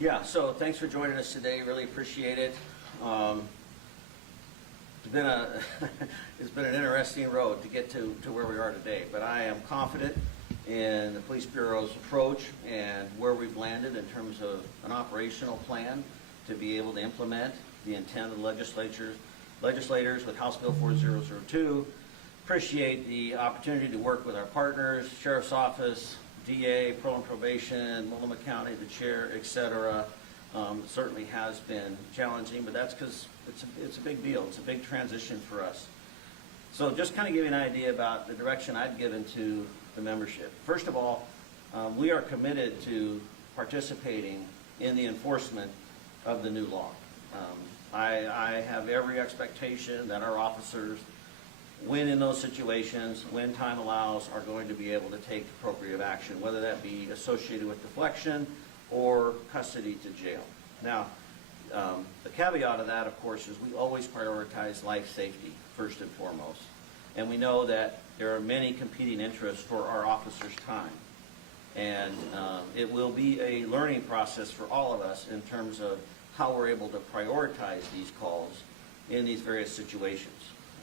Yeah, so thanks for joining us today. Really appreciate it. It's been it's been an interesting road to get to where we are today, but I am confident in the Police Bureau's approach and where we've landed in terms of an operational plan to be able to implement the intent of the legislators with House Bill 4002. Appreciate the opportunity to work with our partners, Sheriff's Office, DA, Parole and Probation, Multnomah County, the chair, etc. Certainly has been challenging, but that's because it's a big deal. It's a big transition for us. So just kind of give you an idea about the direction I've given to the membership. First of all, we are committed to participating in the enforcement of the new law. I have every expectation that our officers, when in those situations, when time allows, are going to be able to take appropriate action, whether that be associated with deflection or custody to jail. Now, the caveat of that, of course, is we always prioritize life safety first and foremost. And we know that there are many competing interests for our officers' time. And it will be a learning process for all of us in terms of how we're able to prioritize these calls in these various situations.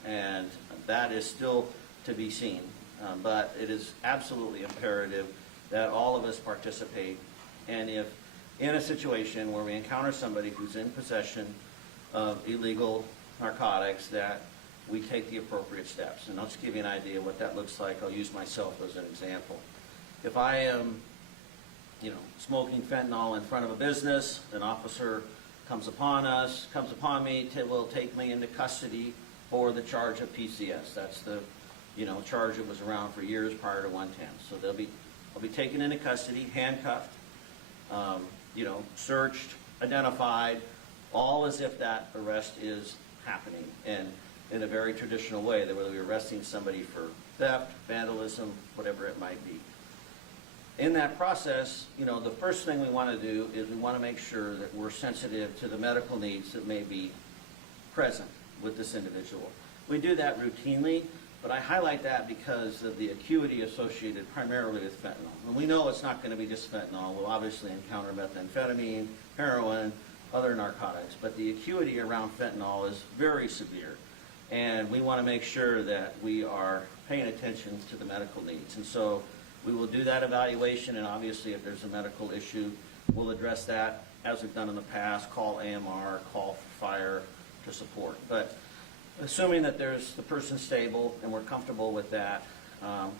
And that is still to be seen. But it is absolutely imperative that all of us participate. And if in a situation where we encounter somebody who's in possession of illegal narcotics, that we take the appropriate steps. And I'll just give you an idea of what that looks like. I'll use myself as an example. If I am, smoking fentanyl in front of a business, an officer comes upon me, will take me into custody for the charge of PCS. That's the, charge that was around for years prior to 110. So I'll be taken into custody, handcuffed, searched, identified, all as if that arrest is happening, and in a very traditional way, that whether we're arresting somebody for theft, vandalism, whatever it might be. In that process, the first thing we want to do is we want to make sure that we're sensitive to the medical needs that may be present with this individual. We do that routinely, but I highlight that because of the acuity associated primarily with fentanyl. And we know it's not going to be just fentanyl. We'll obviously encounter methamphetamine, heroin, other narcotics, but the acuity around fentanyl is very severe. And we want to make sure that we are paying attention to the medical needs. And so we will do that evaluation, and obviously if there's a medical issue, we'll address that as we've done in the past, call AMR, call for fire to support. But assuming that there's the person stable and we're comfortable with that,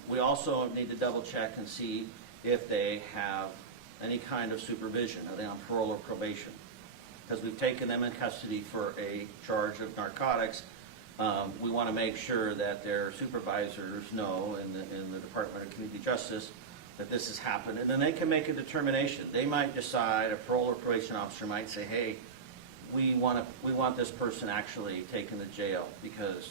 we also need to double check and see if they have any kind of supervision. Are they on parole or probation? Because we've taken them in custody for a charge of narcotics. We want to make sure that their supervisors know in the Department of Community Justice that this has happened, and then they can make a determination. They might decide, a parole or probation officer might say, hey, we want this person actually taken to jail because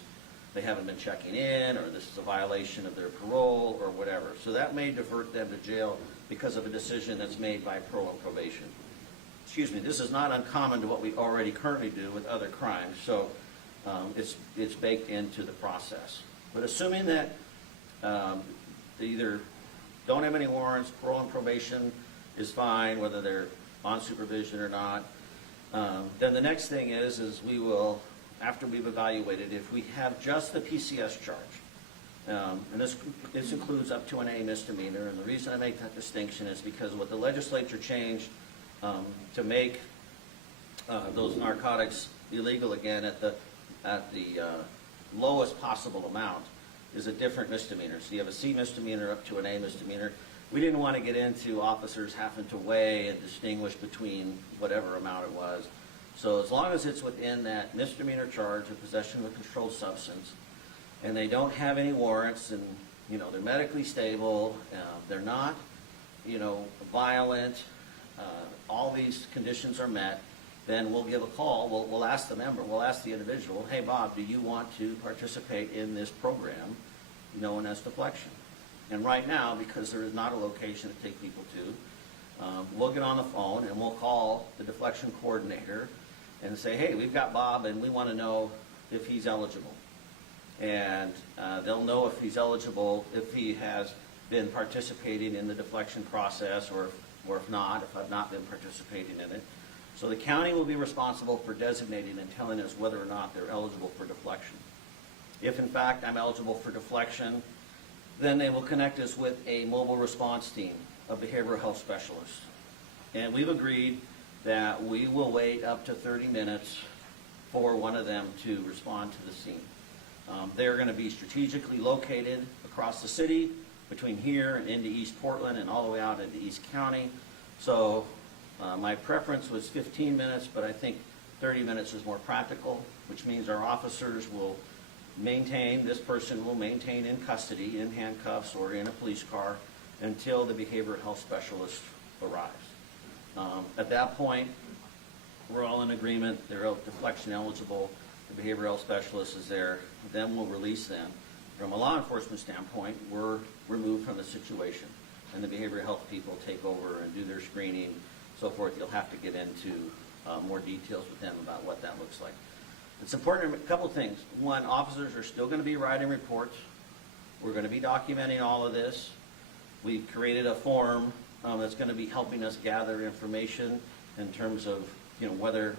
they haven't been checking in, or this is a violation of their parole, or whatever. So that may divert them to jail because of a decision that's made by parole and probation. Excuse me, this is not uncommon to what we already currently do with other crimes. So it's baked into the process. But assuming that they either don't have any warrants, parole and probation is fine, whether they're on supervision or not, then the next thing is we will, after we've evaluated, if we have just the PCS charge, and this includes up to an A misdemeanor, and the reason I make that distinction is because what the legislature changed to make those narcotics illegal again at the lowest possible amount is a different misdemeanor. So you have a C misdemeanor up to an A misdemeanor. We didn't want to get into officers having to weigh and distinguish between whatever amount it was. So as long as it's within that misdemeanor charge of possession of a controlled substance, and they don't have any warrants, and they're medically stable, they're not violent, all these conditions are met, then we'll give a call. We'll ask the member, we'll ask the individual, hey Bob, do you want to participate in this program known as Deflection? And right now, because there is not a location to take people to, we'll get on the phone and we'll call the deflection coordinator and say, hey, we've got Bob and we want to know if he's eligible. And they'll know if he's eligible if he has been participating in the deflection process, or or if not, if I've not been participating in it. So the county will be responsible for designating and telling us whether or not they're eligible for deflection. If in fact I'm eligible for deflection, then they will connect us with a mobile response team of behavioral health specialists. And we've agreed that we will wait up to 30 minutes for one of them to respond to the scene. They're going to be strategically located across the city, between here and into East Portland and all the way out into East County. So my preference was 15 minutes, but I think 30 minutes is more practical, which means our officers will maintain, this person will maintain in custody, in handcuffs or in a police car until the behavioral health specialist arrives. At that point, we're all in agreement, they're deflection eligible, the behavioral health specialist is there, then we'll release them. From a law enforcement standpoint, we're removed from the situation, and the behavioral health people take over and do their screening, so forth. You'll have to get into more details with them about what that looks like. It's important, a couple things. One, officers are still going to be writing reports. We're going to be documenting all of this. We've created a form that's going to be helping us gather information in terms of, you know, whether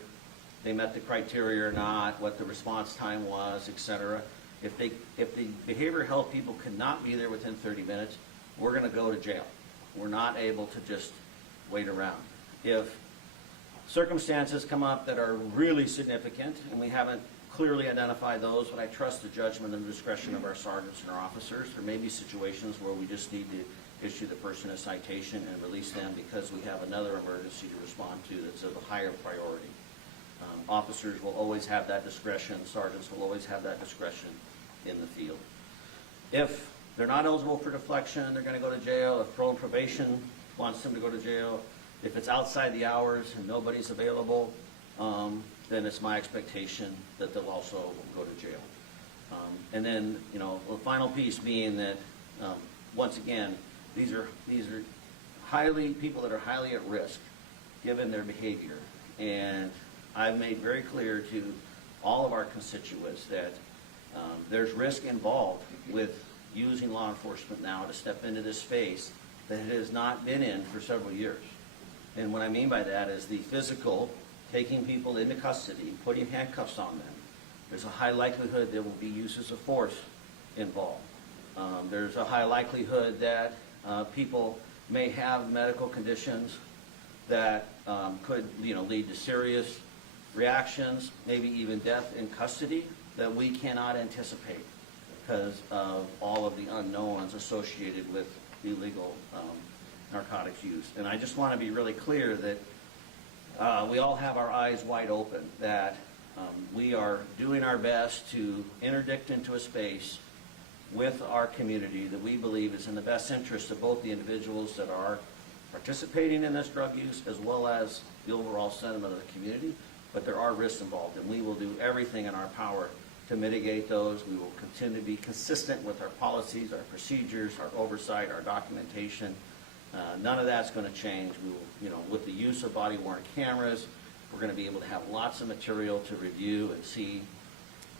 they met the criteria or not, what the response time was, et cetera. If the behavioral health people cannot be there within 30 minutes, we're going to go to jail. We're not able to just wait around. If circumstances come up that are really significant, and we haven't clearly identified those, but I trust the judgment and discretion of our sergeants and our officers, there may be situations where we just need to issue the person a citation and release them because we have another emergency to respond to that's of a higher priority. Officers will always have that discretion, sergeants will always have that discretion in the field. If they're not eligible for deflection, they're going to go to jail. If parole and probation wants them to go to jail, if it's outside the hours and nobody's available, then it's my expectation that they'll also go to jail. And then, you know, the final piece being that, once again, these are people that are highly at risk given their behavior. And I've made very clear to all of our constituents that there's risk involved with using law enforcement now to step into this space that it has not been in for several years. And what I mean by that is the physical, taking people into custody, putting handcuffs on them. There's a high likelihood there will be uses of force involved. There's a high likelihood that people may have medical conditions that could, you know, lead to serious reactions, maybe even death in custody that we cannot anticipate because of all of the unknowns associated with illegal narcotics use. And I just want to be really clear that we all have our eyes wide open, that we are doing our best to interdict into a space with our community that we believe is in the best interest of both the individuals that are participating in this drug use as well as the overall sentiment of the community. But there are risks involved, and we will do everything in our power to mitigate those. We will continue to be consistent with our policies, our procedures, our oversight, our documentation. None of that's going to change. We will, you know, with the use of body-worn cameras, we're going to be able to have lots of material to review and see.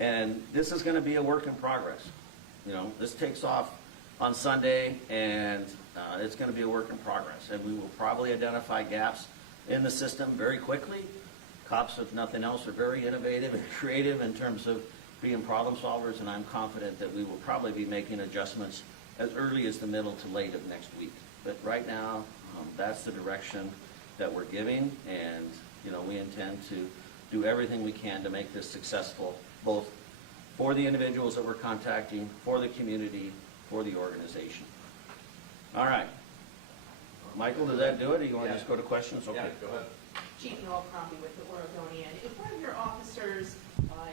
And this is going to be a work in progress. You know, this takes off on Sunday, and it's going to be a work in progress. And we will probably identify gaps in the system very quickly. Cops, if nothing else, are very innovative and creative in terms of being problem solvers, and I'm confident that we will probably be making adjustments as early as the middle to late of next week. But right now, that's the direction that we're giving, and you know, we intend to do everything we can to make this successful, both for the individuals that we're contacting, for the community, for the organization. All right. Michael, does that do it, or you want to just go to questions? Okay. Yeah, go ahead. Chief Noel Crombie with the Oregonian. If one of your officers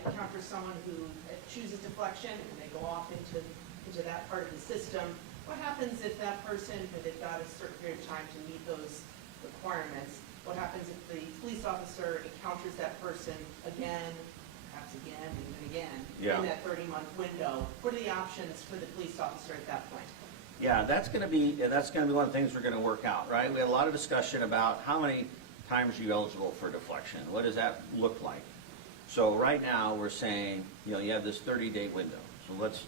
encounters someone who chooses deflection and they go off into that part of the system, what happens if that person, they've got a certain period of time to meet those requirements? What happens if the police officer encounters that person again, perhaps again, and again, in that 30-month window? What are the options for the police officer at that point? Yeah, that's going to be one of the things we're going to work out, right? We had a lot of discussion about how many times are you eligible for deflection. What does that look like? So right now we're saying, you know, you have this 30-day window. So let's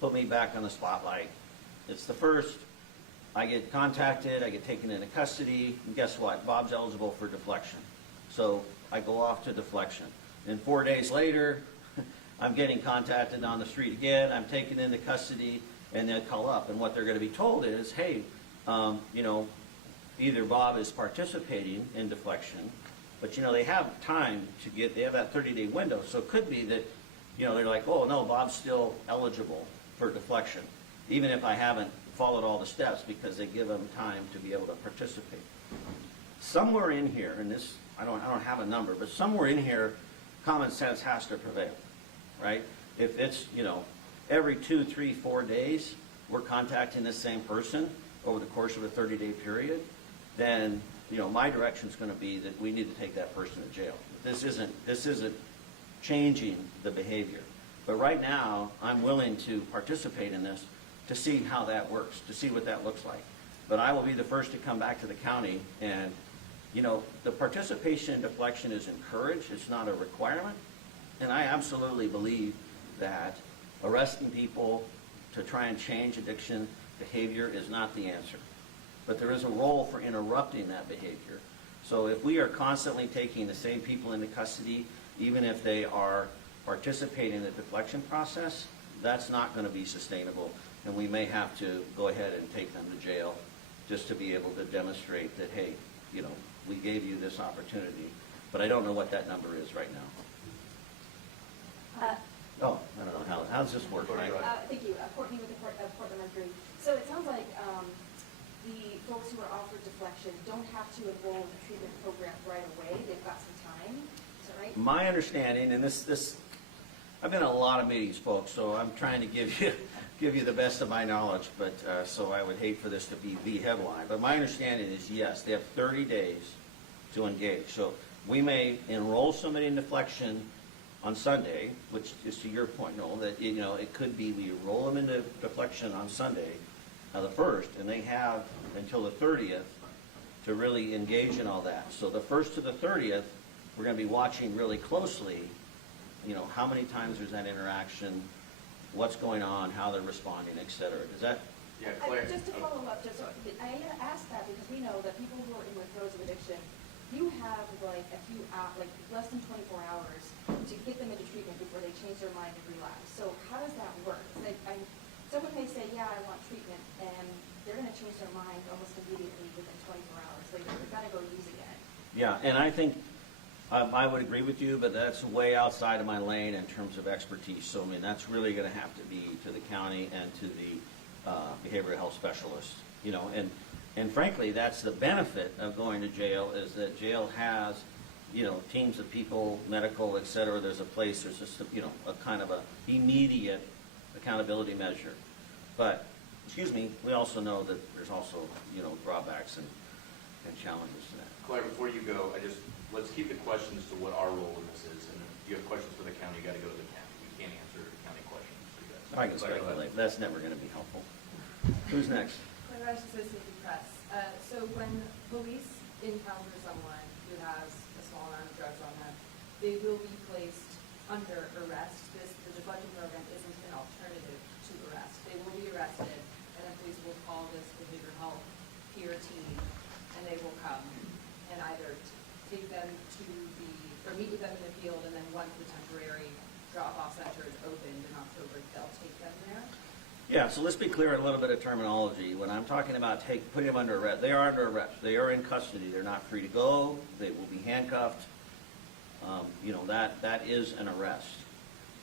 put me back on the spotlight. It's the first I get contacted, I get taken into custody, and guess what? Bob's eligible for deflection. So I go off to deflection. And 4 days later, I'm getting contacted on the street again, I'm taken into custody, and they call up. And what they're going to be told is, hey, you know, either Bob is participating in deflection, but you know, they have time to get, they have that 30-day window. So it could be that, you know, they're like, oh no, Bob's still eligible for deflection, even if I haven't followed all the steps, because they give them time to be able to participate. Somewhere in here, and this, I don't have a number, but somewhere in here, common sense has to prevail, right? If it's, you know, every 2, 3, 4 days, we're contacting the same person over the course of a 30-day period, then, you know, my direction's going to be that we need to take that person to jail. This isn't changing the behavior. But right now, I'm willing to participate in this to see how that works, to see what that looks like. But I will be the first to come back to the county, and, you know, the participation in deflection is encouraged, it's not a requirement. And I absolutely believe that arresting people to try and change addiction behavior is not the answer. But there is a role for interrupting that behavior. So if we are constantly taking the same people into custody, even if they are participating in the deflection process, that's not going to be sustainable. And we may have to go ahead and take them to jail just to be able to demonstrate that, hey, you know, we gave you this opportunity. But I don't know what that number is right now. Oh, I don't know, how does this work, right? Thank you. Courtney with the Portland Mercury. So it sounds like the folks who are offered deflection don't have to enroll in the treatment program right away. They've got some time. Is that right? My understanding, and this, I've been in a lot of meetings, folks, so I'm trying to give you the best of my knowledge, but so I would hate for this to be the headline. But my understanding is, yes, they have 30 days to engage. So we may enroll somebody in deflection on Sunday, which is to your point, Noel, that, you know, it could be we enroll them into deflection on Sunday, the 1st, and they have until the 30th to really engage in all that. So the 1st to the 30th, we're going to be watching really closely, you know, how many times there's that interaction, what's going on, how they're responding, et cetera. Does that? Yeah, Claire. Just to follow up, I asked that because we know that people who are in withdrawals of addiction, you have like a few hours, like less than 24 hours to get them into treatment before they change their mind and relapse. So how does that work? Like, someone may say, yeah, I want treatment, and they're going to change their mind almost immediately within 24 hours later. They've got to go use again. Yeah, and I think I would agree with you, but that's way outside of my lane in terms of expertise. So, I mean, that's really going to have to be to the county and to the behavioral health specialist, you know, and frankly, that's the benefit of going to jail, is that jail has, you know, teams of people, medical, et cetera. There's a place, there's just, you know, a kind of a immediate accountability measure. But, excuse me, we also know that there's also, you know, drawbacks and challenges to that. Claire, before you go, let's keep the questions to what our role in this is. And if you have questions for the county, you got to go to the county. We can't answer county questions for you guys. I can speculate, but that's never going to be helpful. Who's next? Claire Rice, Associated Press. So when police encounter someone who has a small amount of drugs on them, they will be placed under arrest. The deflection program isn't an alternative to arrest. They will be arrested, and then police will call this behavioral health peer team, and they will come and either take them to or meet with them in the field, and then once the temporary drop-off center is opened in October, they'll take them there. Yeah, so let's be clear on a little bit of terminology. When I'm talking about putting them under arrest, they are under arrest. They are in custody. They're not free to go. They will be handcuffed. You know, that is an arrest.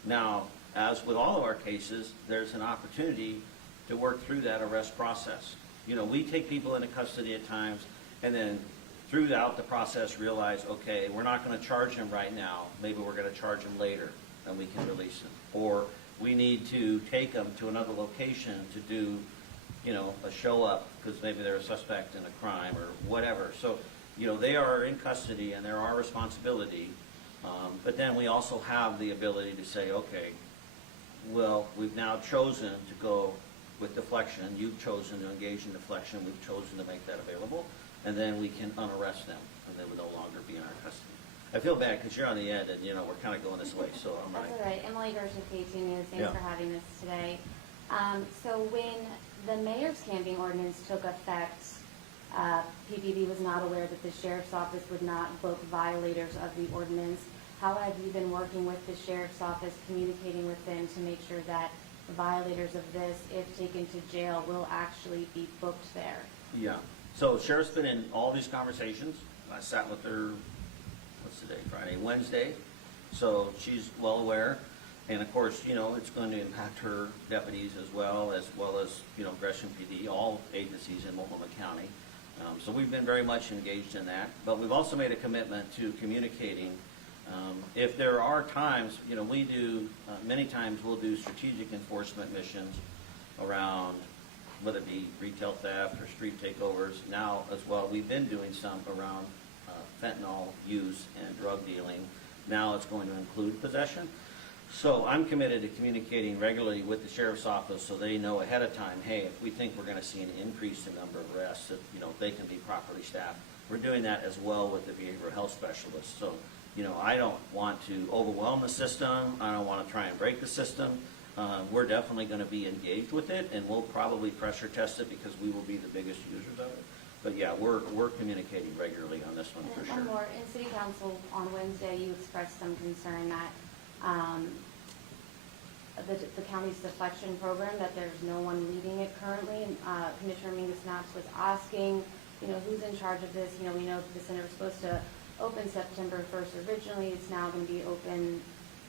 Now, as with all of our cases, there's an opportunity to work through that arrest process. You know, we take people into custody at times, and then throughout the process realize, okay, we're not going to charge him right now. Maybe we're going to charge him later, and we can release him. Or we need to take them to another location to do, you know, a show up because maybe they're a suspect in a crime or whatever. So, you know, they are in custody and they're our responsibility. But then we also have the ability to say, okay, well, we've now chosen to go with deflection. You've chosen to engage in deflection. We've chosen to make that available. And then we can unarrest them, and they will no longer be in our custody. I feel bad because you're on the end, and, you know, we're kind of going this way, so I'm That's right. all right. Emily Gershon, KPTV News. Thanks Yeah. for having us today. So when the mayor's camping ordinance took effect, PPV was not aware that the sheriff's office would not book violators of the ordinance. How have you been working with the sheriff's office, communicating with them to make sure that violators of this, if taken to jail, will actually be booked there? Yeah, so sheriff's been in all these conversations. I sat with her, what's the day, Friday, Wednesday, so she's well aware. And of course, you know, it's going to impact her deputies as well as, you know, Gresham PD, all agencies in Multnomah County. So we've been very much engaged in that, but we've also made a commitment to communicating. If there are times, you know, we do, many times we'll do strategic enforcement missions around, whether it be retail theft or street takeovers. Now as well, we've been doing some around fentanyl use and drug dealing. Now it's going to include possession. So I'm committed to communicating regularly with the sheriff's office so they know ahead of time, hey, if we think we're going to see an increase in number of arrests, that, you know, they can be properly staffed. We're doing that as well with the behavioral health specialists. So, you know, I don't want to overwhelm the system. I don't want to try and break the system. We're definitely going to be engaged with it, and we'll probably pressure test it because we will be the biggest users of it. But yeah, we're communicating regularly on this one And for then sure. one more, in city council on Wednesday, you expressed some concern that the county's deflection program, that there's no one leading it currently. And Commissioner Mingus-Naps was asking, you know, who's in charge of this? You know, we know that the center was supposed to open September 1st originally. It's now going to be open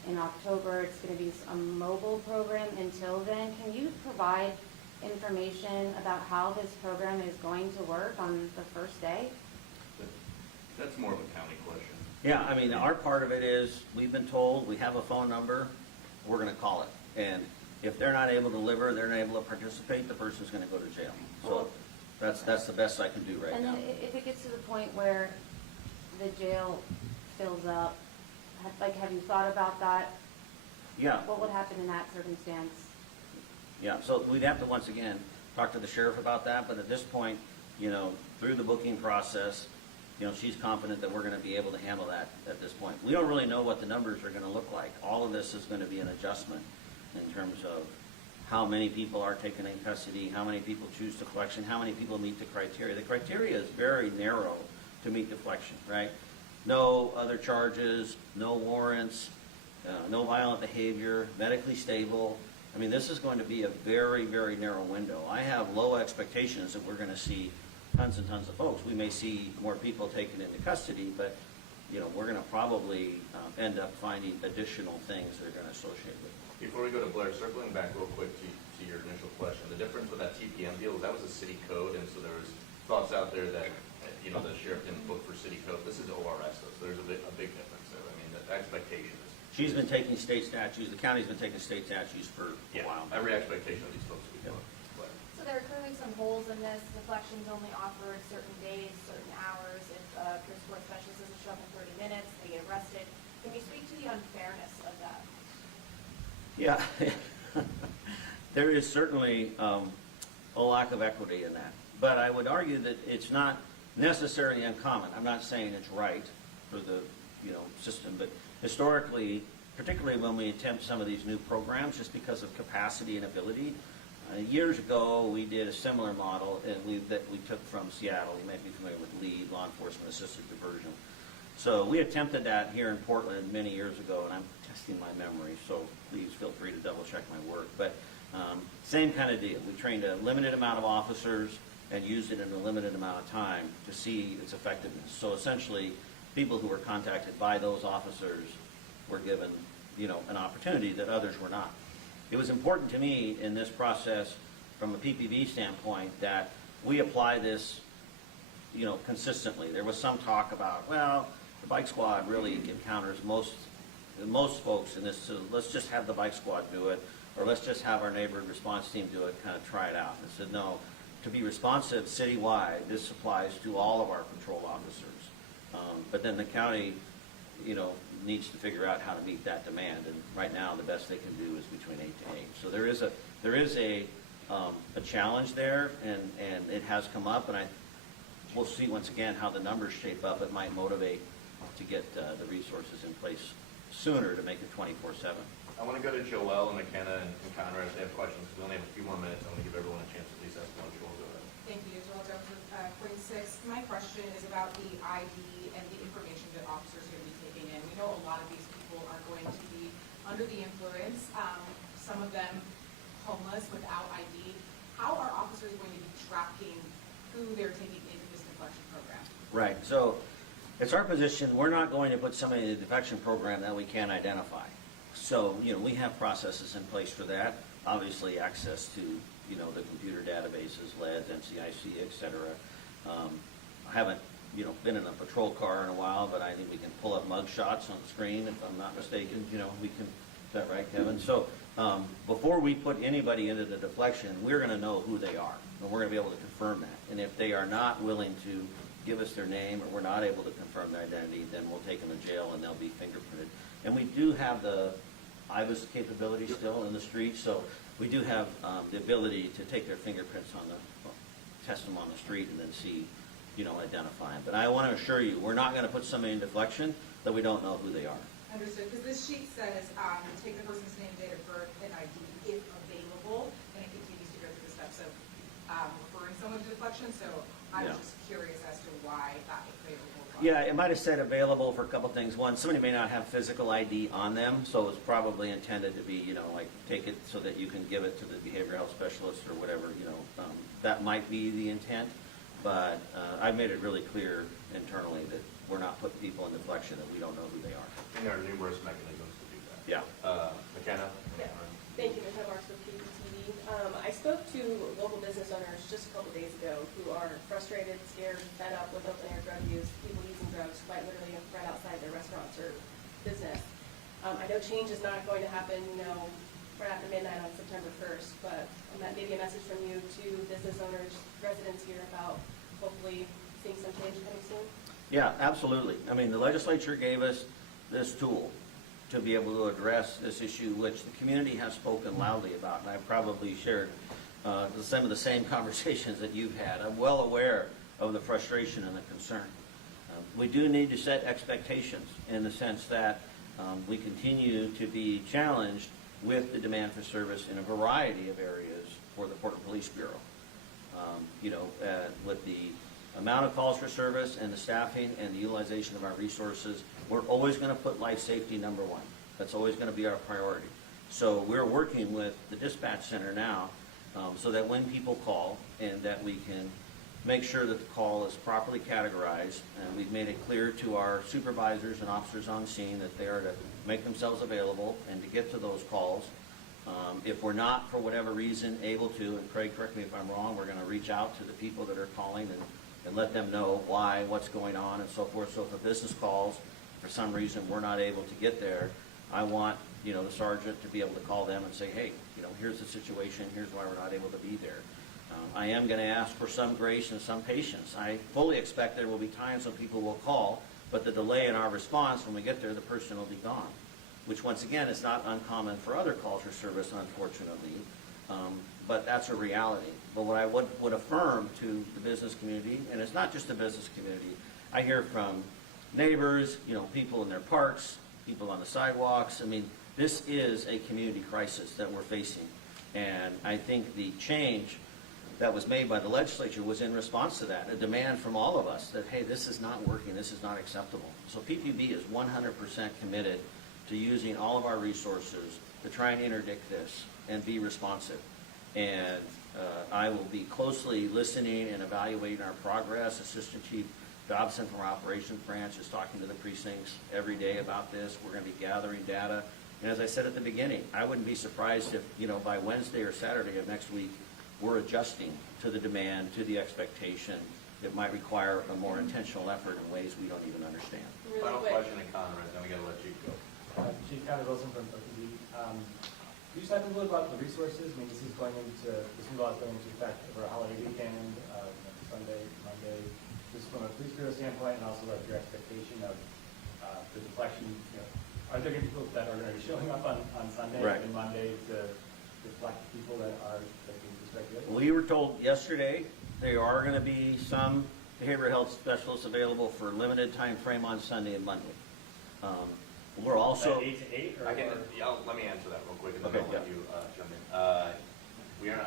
in October. It's going to be a mobile program until then. Can you provide information about how this program is going to work on the first day? That's more of a county question. Yeah, I mean, our part of it is, we've been told, we have a phone number, we're gonna call it. And if they're not able to deliver, they're not able to participate, the person's gonna go to jail. So that's the best I can do right And now. then if it gets to the point where the jail fills up, have you thought about that? Yeah, What would happen in that circumstance? yeah, so we'd have to, once again, talk to the sheriff about that, but at this point, you know, through the booking process, you know, she's confident that we're gonna be able to handle that at this point. We don't really know what the numbers are gonna look like. All of this is gonna be an adjustment in terms of how many people are taken in custody, how many people choose deflection, how many people meet the criteria. The criteria is very narrow to meet deflection, right? No other charges, no warrants, no violent behavior, medically stable. I mean, this is going to be a very, very narrow window. I have low expectations that we're gonna see tons and tons of folks. We may see more people taken into custody, but, you know, we're gonna probably end up finding additional things that are gonna associate with it. Before we go to Blair, circling back real quick to your initial question, the difference with that TPM deal was that was a city code, and so there was thoughts out there that, you know, the sheriff didn't book for city code. This is ORS though, so there's a big difference there. I mean, the expectation is. She's been taking state statutes, the county's been taking state statutes for a while now. Every expectation of these folks will be Yeah. booked. Blair. So there are clearly some holes in this. Deflection's only offered certain days, certain hours. If a peer support specialist doesn't show up in 30 minutes, they get arrested. Can you speak to the unfairness of that? Yeah, there is certainly a lack of equity in that. But I would argue that it's not necessarily uncommon. I'm not saying it's right for the, you know, system, but historically, particularly when we attempt some of these new programs, just because of capacity and ability. Years ago, we did a similar model that we took from Seattle. You might be familiar with LEAD, Law Enforcement Assisted Diversion. So we attempted that here in Portland many years ago, and I'm testing my memory, so please feel free to double check my work. But same kind of deal. We trained a limited amount of officers and used it in a limited amount of time to see its effectiveness. So essentially, people who were contacted by those officers were given, you know, an opportunity that others were not. It was important to me in this process, from a PPV standpoint, that we apply this, you know, consistently. There was some talk about, well, the bike squad really encounters most folks in this, so let's just have the bike squad do it, or let's just have our neighborhood response team do it, kind of try it out. And I said, no, to be responsive citywide, this applies to all of our patrol officers. But then the county, you know, needs to figure out how to meet that demand, and right now the best they can do is between 8 to 8. So there is a challenge there, and it has come up, and we'll see once again how the numbers shape up. It might motivate to get the resources in place sooner to make it 24/7. I want to go to Joelle and McKenna and Conrad if they have questions. We only have a few more minutes. I want to give everyone a chance to at least ask one. Joelle, go ahead. Thank you, Joel Joseph, Point 6. My question is about the ID and the information that officers are going to be taking in. We know a lot of these people are going to be under the influence, some of them homeless without ID. How are officers going to be tracking who they're taking into this deflection program? Right, so it's our position, we're not going to put somebody in the defection program that we can't identify. So, we have processes in place for that, obviously access to, the computer databases, LEDs, NCIC, et cetera. I haven't, been in a patrol car in a while, but I think we can pull up mug shots on the screen, if I'm not mistaken, we can, is that right, Kevin? So, before we put anybody into the deflection, we're gonna know who they are, and we're gonna be able to confirm that. And if they are not willing to give us their name, or we're not able to confirm their identity, then we'll take them to jail and they'll be fingerprinted. And we do have the IVUS capability still in the street, so we do have the ability to take their fingerprints on the, test them on the street and then see, identify them. But I want to assure you, we're not going to put somebody in deflection that we don't know who they are. Understood, because this sheet says, take the person's name, date of birth, and ID if available, and it continues to go through the steps of referring someone to deflection, so I was Yeah. just curious as to why that was favorable. Yeah, it might have said available for a couple things. One, somebody may not have physical ID on them, so it's probably intended to be, like take it so that you can give it to the behavioral health specialist or whatever, that might be the intent. But I made it really clear internally that we're not putting people in deflection that we don't know who they are. And there are numerous mechanisms to do that. Yeah. McKenna? Yeah. Thank you, Ms. Marks with KPTV. I spoke to local business owners just a couple days ago who are frustrated, scared, fed up with open-air drug use, people using drugs quite literally right outside their restaurants or business. I know change is not going to happen, right after midnight on September 1st, but maybe a message from you to business owners, residents here about hopefully seeing some change coming soon? Yeah, absolutely. I mean, the legislature gave us this tool to be able to address this issue, which the community has spoken loudly about, and I've probably shared some of the same conversations that you've had. I'm well aware of the frustration and the concern. We do need to set expectations in the sense that we continue to be challenged with the demand for service in a variety of areas for the Portland Police Bureau. With the amount of calls for service and the staffing and the utilization of our resources, we're always going to put life safety number one. That's always going to be our priority. So we're working with the dispatch center now so that when people call and that we can make sure that the call is properly categorized, and we've made it clear to our supervisors and officers on scene that they are to make themselves available and to get to those calls. If we're not, for whatever reason, able to, and Craig, correct me if I'm wrong, we're going to reach out to the people that are calling and let them know why, what's going on, and so forth. So if a business calls, for some reason we're not able to get there, I want, the sergeant to be able to call them and say, hey, here's the situation, here's why we're not able to be there. I am going to ask for some grace and some patience. I fully expect there will be times when people will call, but the delay in our response, when we get there, the person will be gone, which once again is not uncommon for other calls for service, unfortunately, but that's a reality. But what I would affirm to the business community, and it's not just the business community, I hear from neighbors, people in their parks, people on the sidewalks. I mean, this is a community crisis that we're facing. And I think the change that was made by the legislature was in response to that, a demand from all of us that, hey, this is not working, this is not acceptable. So PPB is 100% committed to using all of our resources to try and interdict this and be responsive. And I will be closely listening and evaluating our progress. Assistant Chief Dobson from our operations branch is talking to the precincts every day about this. We're going to be gathering data. And as I said at the beginning, I wouldn't be surprised if, by Wednesday or Saturday of next week, we're adjusting to the demand, to the expectation. It might require a more intentional effort in ways we don't even understand. Really Final quick. question, and Conrad, then we got to let you go. Chief Conrad Wilson from OPD. Could you talk a little about the resources? I mean, this new law is going into effect over a holiday weekend, Sunday, Monday. Just from a police bureau standpoint, and also like your expectation of the deflection. Are there going to be people that are going to be showing up on Sunday Right. and Monday to deflect people that are being suspected? We were told yesterday there are going to be some behavioral health specialists available for a limited time frame on Sunday and Monday. We're also, 8 to 8 or? I can, let me answer that real quick, and then Okay, I'll let yeah. you jump in. We are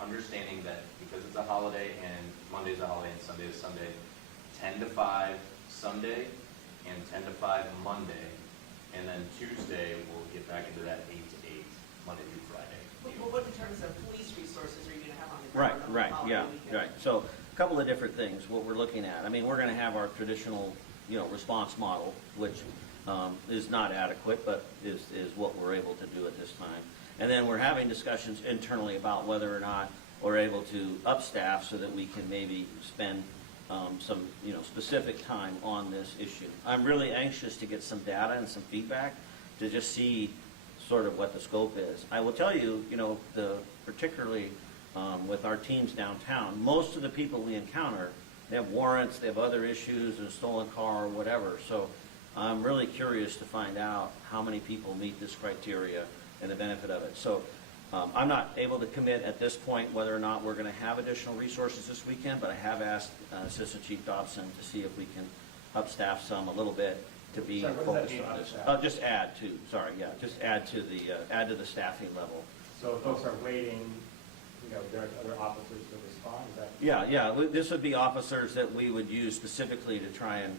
understanding that because it's a holiday, and Monday's a holiday and Sunday is Sunday, 10 to 5 Sunday, and 10 to 5 Monday, and then Tuesday, we'll get back into that 8 to 8, Monday through Friday. Well, what in terms of police resources are you gonna have on the right, ground? on right, the holiday yeah, weekend? right. So a couple of different things, what we're looking at. I mean, we're gonna have our traditional, response model, which is not adequate, but is what we're able to do at this time. And then we're having discussions internally about whether or not we're able to upstaff so that we can maybe spend some, specific time on this issue. I'm really anxious to get some data and some feedback to just see sort of what the scope is. I will tell you, particularly with our teams downtown, most of the people we encounter, they have warrants, they have other issues, a stolen car or whatever. So I'm really curious to find out how many people meet this criteria and the benefit of it. So I'm not able to commit at this point whether or not we're going to have additional resources this weekend, but I have asked Assistant Chief Dobson to see if we can upstaff some a little bit to be Sorry, what does that focused mean, on this. upstaff? Just add to the staffing level. So folks are waiting, there are other officers to respond, is that? Yeah, this would be officers that we would use specifically to try and,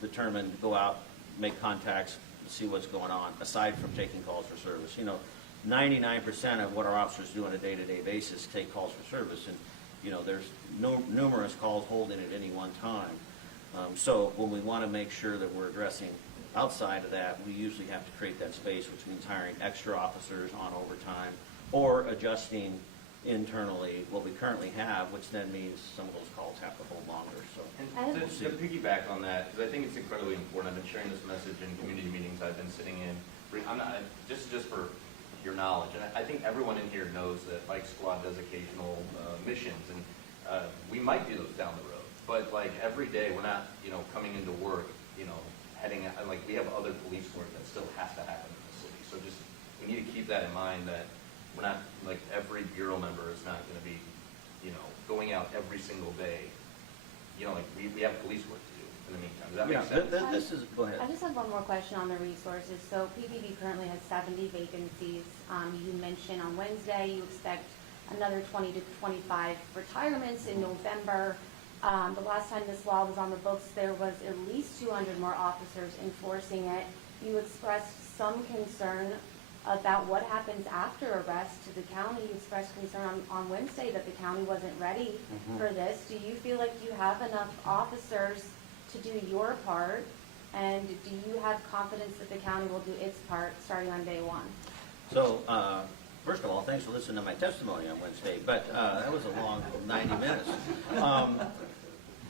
determine, go out, make contacts, see what's going on, aside from taking calls for service. 99% of what our officers do on a day-to-day basis take calls for service, and, there's numerous calls holding at any one time. So when we want to make sure that we're addressing outside of that, we usually have to create that space, which means hiring extra officers on overtime or adjusting internally what we currently have, which then means some of those calls have to hold longer. So And to piggyback on that, because I think it's incredibly important, I've been sharing this message in community meetings I've been sitting in. I'm not, just for your knowledge, and I think everyone in here knows that Bike Squad does occasional missions, and we might do those down the road. But like every day, we're not, coming into work, heading out, like we have other police work that still has to happen in the city. So just, we need to keep that in mind that we're not, like every bureau member is not going to be, going out every single day. Like we have police work to do in the meantime. Does that make sense? This is, go ahead. I just have one more question on the resources. So PPD currently has 70 vacancies. You mentioned on Wednesday you expect another 20 to 25 retirements in November. The last time this law was on the books, there was at least 200 more officers enforcing it. You expressed some concern about what happens after arrest to the county. You expressed concern on Wednesday that the county wasn't ready for this. Do you feel like you have enough officers to do your part? And do you have confidence that the county will do its part starting on day one? So, first of all, thanks for listening to my testimony on Wednesday, but that was a long 90 minutes.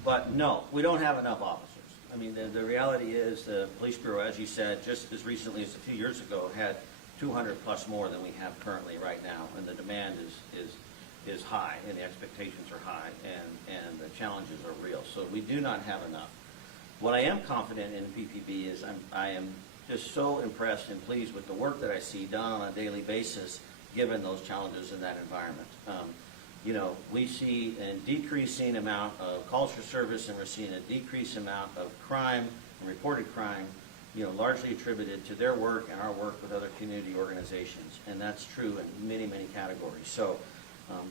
But no, we don't have enough officers. I mean, the reality is the police bureau, as you said, just as recently as a few years ago, had 200 plus more than we have currently right now, and the demand is high, and the expectations are high, and the challenges are real. So we do not have enough. What I am confident in PPB is I am just so impressed and pleased with the work that I see done on a daily basis, given those challenges in that environment. We see a decreasing amount of calls for service, and we're seeing a decreased amount of crime and reported crime, largely attributed to their work and our work with other community organizations. And that's true in many, many categories. So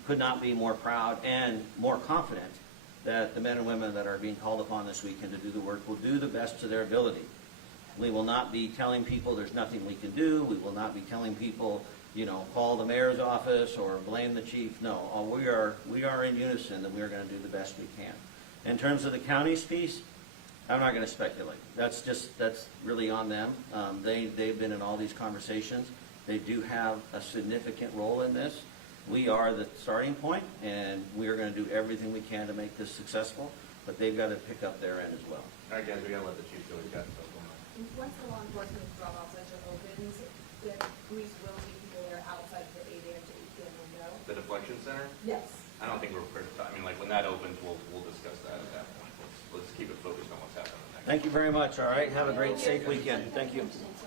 could not be more proud and more confident that the men and women that are being called upon this weekend to do the work will do the best to their ability. We will not be telling people there's nothing we can do. We will not be telling people, call the mayor's office or blame the chief. No, we are in unison that we are going to do the best we can. In terms of the county's piece, I'm not going to speculate. That's really on them. They've been in all these conversations. They do have a significant role in this. We are the starting point, and we are going to do everything we can to make this successful, but they've got to pick up their end as well. All right, guys, we got to let the chief go. He's got stuff going on. Once the law enforcement drop-off center opens, the police will see people that are outside the 8 a.m. to 8 p.m. window. The Deflection Center? Yes. I don't think we're prepared to, when that opens, we'll discuss that at that point. Let's keep it focused on what's happening next. Thank you very much, all right? Have a great, safe weekend. Thank you. So